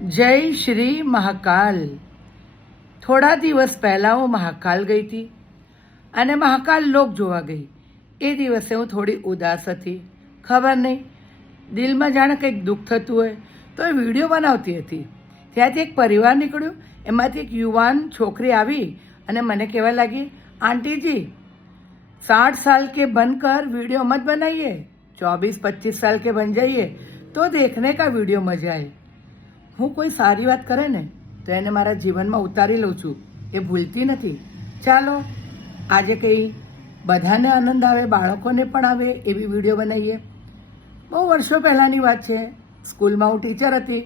જય શ્રી મહાકાલ. થોડા દિવસ પહેલાં હું મહાકાલ ગઈ હતી અને મહાકાલ લોક જોવા ગઈ. એ દિવસે હું થોડી ઉદાસ હતી. ખબર નહીં, દિલમાં જાણે કંઈક દુઃખ થતું હોય તો એ વિડીયો બનાવતી હતી. ત્યાંથી એક પરિવાર નીકળ્યું. એમાંથી એક યુવાન છોકરી આવી અને મને કહેવા લાગી, આંટીજી 60 साल के बनकर वीडियो मत बनाइए, 24-25 साल के बन जाइए तो देखने का वीडियो मजा आए. હું કોઈ સારી વાત કરે ને તો એને મારા જીવનમાં ઉતારી લઉં છું, એ ભૂલતી નથી. ચાલો આજે કંઈ બધાને આનંદ આવે, બાળકોને પણ આવે એવી વિડીયો બનાવીએ. બહુ વર્ષો પહેલાંની વાત છે. સ્કૂલમાં હું ટીચર હતી.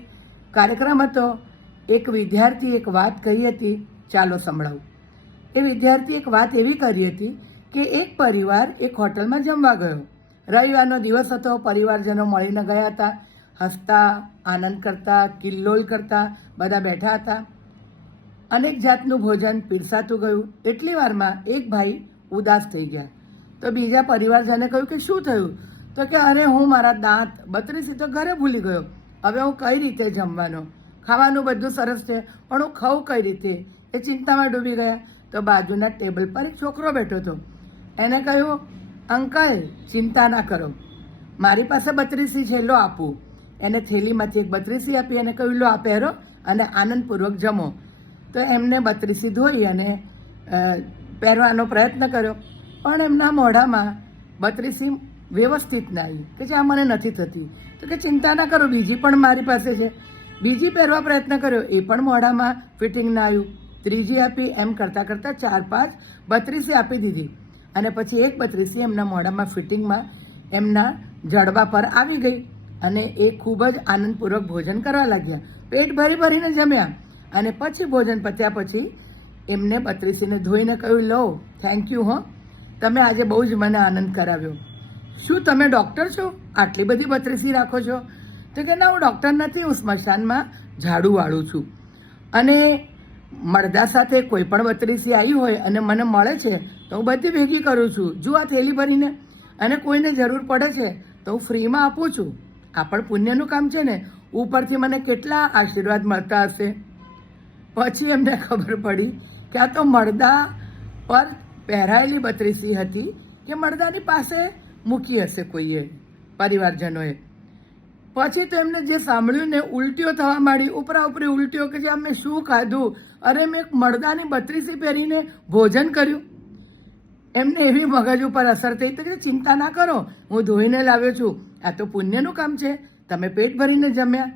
કાર્યક્રમ હતો. એક વિદ્યાર્થી એક વાત કહી હતી. ચાલો સંભળાવું. એ વિદ્યાર્થી એક વાત એવી કરી હતી કે એક પરિવાર એક હોટલમાં જમવા ગયો. રવિવારનો દિવસ હતો. પરિવારજનો મળીને ગયા હતા. હસતા, આનંદ કરતા, કિલ્લોલ કરતા બધા બેઠા હતા. અનેક જાતનું ભોજન પીરસાતું ગયું. એટલી વારમાં એક ભાઈ ઉદાસ થઈ ગયા. તો બીજા પરિવારજને કહ્યું કે શું થયું? તો કે અરે હું મારા દાંત બત્રીસી તો ઘરે ભૂલી ગયો. હવે હું કઈ રીતે જમવાનો? ખાવાનું બધું સરસ છે પણ હું ખાઉં કઈ રીતે? એ ચિંતામાં ડૂબી ગયા. તો બાજુના ટેબલ પર એક છોકરો બેઠો હતો. એને કહ્યું, અંકલ ચિંતા ના કરો, મારી પાસે બત્રીસી છે, લો આપું. એને થેલીમાંથી એક બત્રીસી આપી અને કહ્યું, લો આ પહેરો અને આનંદપૂર્વક જમો. તો એમને બત્રીસી ધોઈ અને પહેરવાનો પ્રયત્ન કર્યો, પણ એમના મોઢામાં બત્રીસી વ્યવસ્થિત ના આવી. કે જે આ મને નથી થતી. તો કે ચિંતા ના કરો, બીજી પણ મારી પાસે છે. બીજી પહેરવા પ્રયત્ન કર્યો, એ પણ મોઢામાં ફિટિંગ ના આવ્યું. ત્રીજી આપી. એમ કરતાં કરતાં 4-5 બત્રીસી આપી દીધી. અને પછી એક બત્રીસી એમના મોઢામાં ફિટિંગમાં એમના જડબા પર આવી ગઈ અને એ ખૂબ જ આનંદપૂર્વક ભોજન કરવા લાગ્યા. પેટ ભરી ભરીને જમ્યા. અને પછી ભોજન પત્યા પછી એમને બત્રીસીને ધોઈને કહ્યું, લો થેન્ક યુ હો, તમે આજે બહુ જ મને આનંદ કરાવ્યો. શું તમે ડૉક્ટર છો? આટલી બધી બત્રીસી રાખો છો? તો કે ના, હું ડૉક્ટર નથી, હું સ્મશાનમાં ઝાડુ વાળું છું. અને મળદા સાથે કોઈ પણ બત્રીસી આવી હોય અને મને મળે છે તો હું બધી ભેગી કરું છું. જો આ થેલી ભરીને, અને કોઈને જરૂર પડે છે તો હું ફ્રીમાં આપું છું. આ પણ પુણ્યનું કામ છે ને. ઉપરથી મને કેટલા આશીર્વાદ મળતા હશે. પછી એમને ખબર પડી કે આ તો મળદા પર પહેરાયેલી બત્રીસી હતી કે મળદાની પાસે મૂકી હશે કોઈએ, પરિવારજનોએ. પછી તો એમને જે સાંભળ્યું ને, ઉલટીઓ થવા માંડી, ઉપરા ઉપરી ઉલટીઓ, કે જે અમે શું ખાધું? અરે મેં એક મળદાની બત્રીસી પહેરીને ભોજન કર્યું. એમને એવી મગજ ઉપર અસર થઈ તો કે ચિંતા ના કરો, હું ધોઈને લાવ્યો છું, આ તો પુણ્યનું કામ છે, તમે પેટ ભરીને જમ્યા.